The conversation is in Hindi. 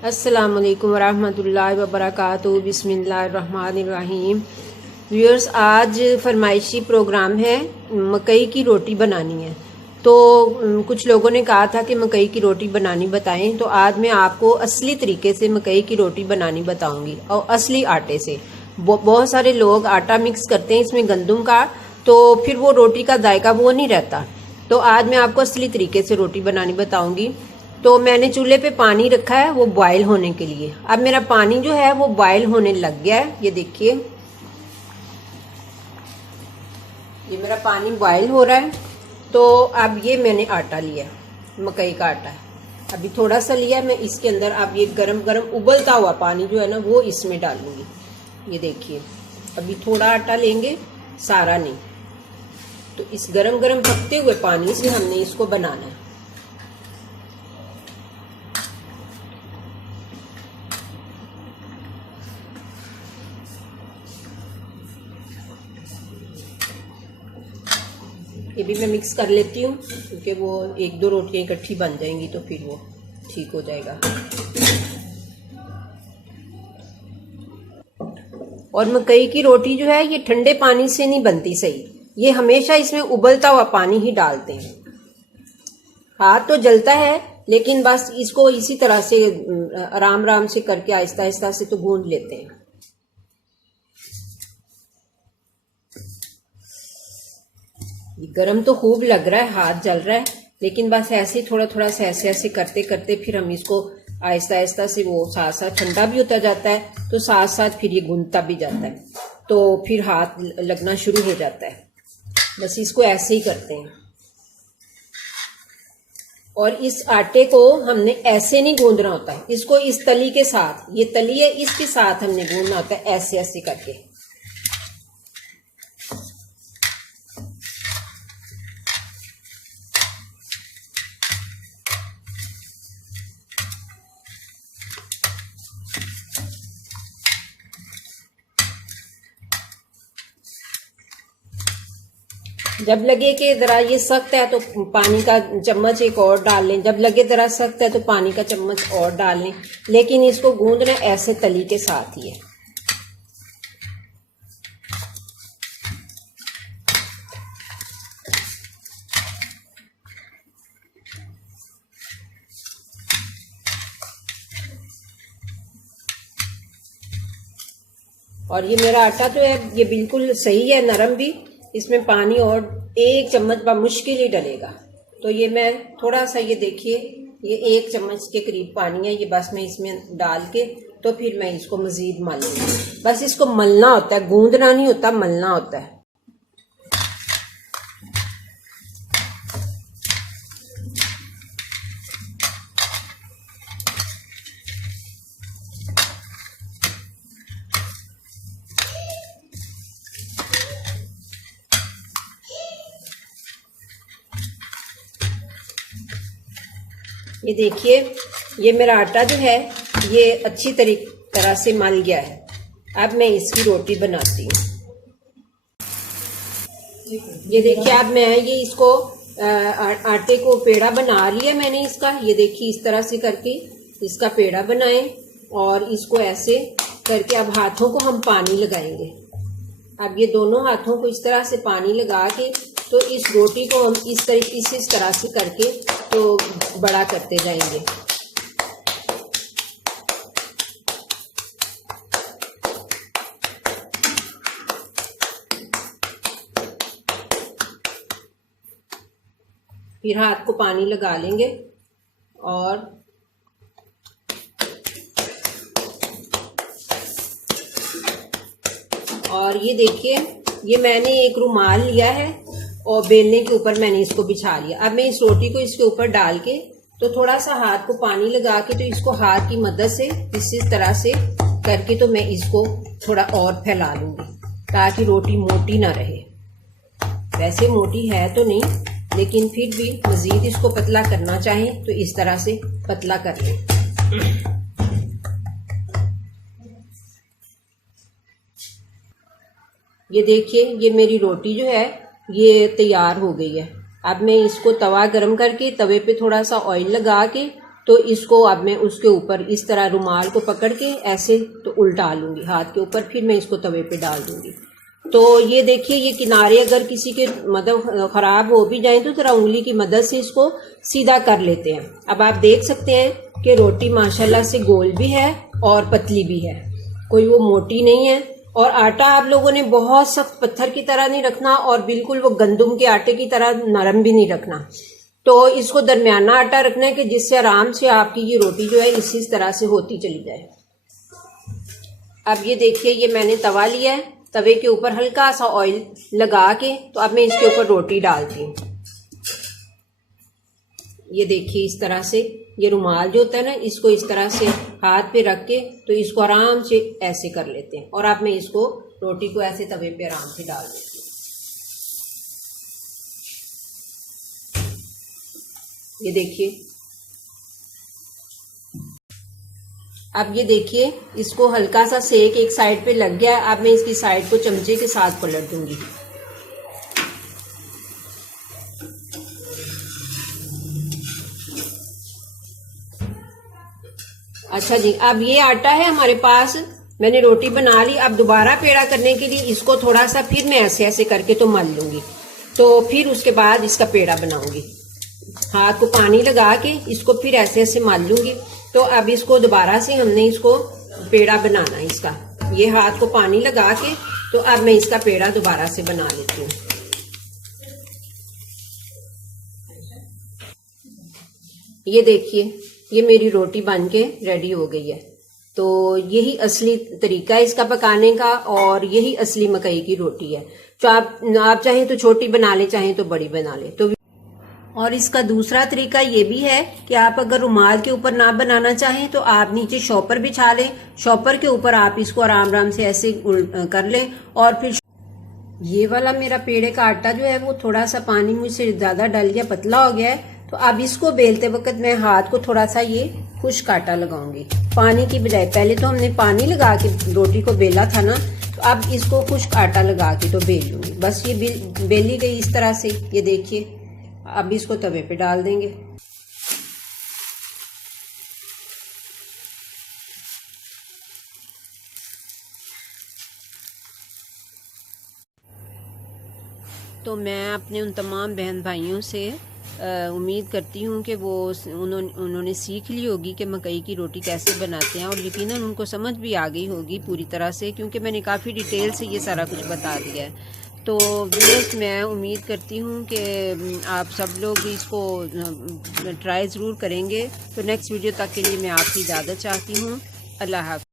अस्सलामुअलैकुम वरहमतुल्लाहि वबरकातुहू। बिस्मिल्लाहिर्रहमानिर्रहीम। व्यूअर्स, आज फरमाइशी प्रोग्राम है, मकई की रोटी बनानी है। तो कुछ लोगों ने कहा था कि मकई की रोटी बनानी बताएं, तो आज मैं आपको असली तरीके से मकई की रोटी बनानी बताऊंगी और असली आटे से। बहुत सारे लोग आटा मिक्स करते हैं इसमें गंदम का, तो फिर वो रोटी का जायका वो नहीं रहता। तो आज मैं आपको असली तरीके से रोटी बनानी बताऊंगी। तो मैंने चूल्हे पे पानी रखा है वो बॉयल होने के लिए। अब मेरा पानी जो है वो बॉयल होने लग गया है, ये देखिए, ये मेरा पानी बॉयल हो रहा है। तो अब ये मैंने आटा लिया, मकई का आटा अभी थोड़ा सा लिया मैं। इसके अंदर अब ये गरम गरम उबलता हुआ पानी जो है ना वो इसमें डालूंगी। ये देखिए, अभी थोड़ा आटा लेंगे, सारा नहीं। तो इस गरम गरम पकते हुए पानी से हमने इसको बनाना है। ये भी मैं मिक्स कर लेती हूँ, क्योंकि वो एक दो रोटियां इकट्ठी बन जाएंगी तो फिर वो ठीक हो जाएगा। और मकई की रोटी जो है ये ठंडे पानी से नहीं बनती सही, ये हमेशा इसमें उबलता हुआ पानी ही डालते हैं। हाथ तो जलता है, लेकिन बस इसको इसी तरह से आराम आराम से करके आहिस्ता आहिस्ता से तो गूंद लेते हैं। गरम तो खूब लग रहा है, हाथ जल रहा है, लेकिन बस ऐसे थोड़ा थोड़ा सा ऐसे ऐसे करते करते फिर हम इसको आहिस्ता आहिस्ता से वो साथ साथ ठंडा भी होता जाता है, तो साथ साथ फिर ये गूंदता भी जाता है, तो फिर हाथ लगना शुरू हो जाता है। बस इसको ऐसे ही करते हैं। और इस आटे को हमने ऐसे नहीं गूंदना होता है, इसको इस तली के साथ, ये तली है इसके साथ हमने गूंदना होता है, ऐसे ऐसे करके। जब लगे कि जरा ये सख्त है तो पानी का चम्मच एक और डाल लें, जब लगे जरा सख्त है तो पानी का चम्मच और डाल लें, लेकिन इसको गूंदना ऐसे तली के साथ ही है। और ये मेरा आटा जो है ये बिल्कुल सही है, नरम भी। इसमें पानी और एक चम्मच मुश्किल ही डलेगा। तो ये मैं थोड़ा सा, ये देखिए, ये एक चम्मच के करीब पानी है, ये बस मैं इसमें डाल के तो फिर मैं इसको मजीद मल लूंगी। बस इसको मलना होता है, गूंदना नहीं होता, मलना होता है। ये देखिए, ये मेरा आटा जो है ये अच्छी तरह से मल गया है। अब मैं इसकी रोटी बनाती हूँ। ये देखिए, अब मैं ये इसको आटे को पेड़ा बना लिया मैंने इसका। ये देखिए, इस तरह से करके इसका पेड़ा बनाएं और इसको ऐसे करके अब हाथों को हम पानी लगाएंगे। अब ये दोनों हाथों को इस तरह से पानी लगा के तो इस रोटी को हम इस तरह से करके तो बड़ा करते जाएंगे। फिर हाथ को पानी लगा लेंगे और ये देखिए, ये मैंने एक रुमाल लिया है और बेलने के ऊपर मैंने इसको बिछा लिया। अब मैं इस रोटी को इसके ऊपर डाल के तो थोड़ा सा हाथ को पानी लगा के तो इसको हाथ की मदद से इसी तरह से करके तो मैं इसको थोड़ा और फैला लूंगी, ताकि रोटी मोटी ना रहे। वैसे मोटी है तो नहीं, लेकिन फिर भी मजीद इसको पतला करना चाहें तो इस तरह से पतला कर लें। ये देखिए, ये मेरी रोटी जो है ये तैयार हो गई है। अब मैं इसको तवा गरम करके तवे पे थोड़ा सा ऑयल लगा के तो इसको अब मैं उसके ऊपर इस तरह रुमाल को पकड़ के ऐसे तो उल्टा लूँगी हाथ के ऊपर, फिर मैं इसको तवे पे डाल दूँगी। तो ये देखिए, ये किनारे अगर किसी के मतलब ख़राब हो भी जाए तो ज़रा उंगली की मदद से इसको सीधा कर लेते हैं। अब आप देख सकते हैं कि रोटी माशाल्लाह से गोल भी है और पतली भी है, कोई वो मोटी नहीं है। और आटा आप लोगों ने बहुत सख्त पत्थर की तरह नहीं रखना और बिल्कुल वो गंदुम के आटे की तरह नरम भी नहीं रखना। तो इसको दरमियाना आटा रखना है कि जिससे आराम से आपकी ये रोटी जो है इसी तरह से होती चली जाए। अब ये देखिए, ये मैंने तवा लिया है, तवे के ऊपर हल्का सा ऑयल लगा के तो अब मैं इसके ऊपर रोटी डालती हूँ। ये देखिए, इस तरह से ये रुमाल जो होता है ना, इसको इस तरह से हाथ पे रख के तो इसको आराम से ऐसे कर लेते हैं और अब मैं इसको रोटी को ऐसे तवे पे आराम से डाल देती हूँ। ये देखिए, अब ये देखिए, इसको हल्का सा सेक एक साइड पे लग गया है। अब मैं इसकी साइड को चमचे के साथ पलट दूंगी। अच्छा जी, अब ये आटा है हमारे पास, मैंने रोटी बना ली। अब दोबारा पेड़ा करने के लिए इसको थोड़ा सा फिर मैं ऐसे ऐसे करके तो मल लूंगी, तो फिर उसके बाद इसका पेड़ा बनाऊंगी। हाथ को पानी लगा के इसको फिर ऐसे ऐसे मल लूंगी। तो अब इसको दोबारा से हमने इसको पेड़ा बनाना है इसका। ये हाथ को पानी लगा के तो अब मैं इसका पेड़ा दोबारा से बना लेती हूँ। ये देखिए, ये मेरी रोटी बन के रेडी हो गई है। तो यही असली तरीका है इसका पकाने का और यही असली मकई की रोटी है। तो आप चाहें तो छोटी बना ले, चाहें तो बड़ी बना ले। तो और इसका दूसरा तरीका ये भी है कि आप अगर रुमाल के ऊपर ना बनाना चाहें तो आप नीचे शॉपर बिछा लें, शॉपर के ऊपर आप इसको आराम आराम से ऐसे कर लें। और फिर ये वाला मेरा पेड़े का आटा जो है वो थोड़ा सा पानी मुझसे ज्यादा डल गया, पतला हो गया है। तो अब इसको बेलते वक्त मैं हाथ को थोड़ा सा ये खुश्क आटा लगाऊंगी, पानी की बजाय। पहले तो हमने पानी लगा के रोटी को बेला था ना, तो अब इसको खुश्क आटा लगा के तो बेल लूंगी। बस ये बेली गई इस तरह से। ये देखिए, अब इसको तवे पे डाल देंगे। तो मैं अपने उन तमाम बहन भाइयों से उम्मीद करती हूँ कि वो उन्होंने सीख ली होगी कि मकई की रोटी कैसे बनाते हैं, और यकीनन उनको समझ भी आ गई होगी पूरी तरह से, क्योंकि मैंने काफ़ी डिटेल से ये सारा कुछ बता दिया है। तो व्यूअर्स, मैं उम्मीद करती हूँ कि आप सब लोग इसको ट्राई ज़रूर करेंगे। तो नेक्स्ट वीडियो तक के लिए मैं आपकी इजाज़त चाहती हूँ। अल्लाह हाफ़िज़।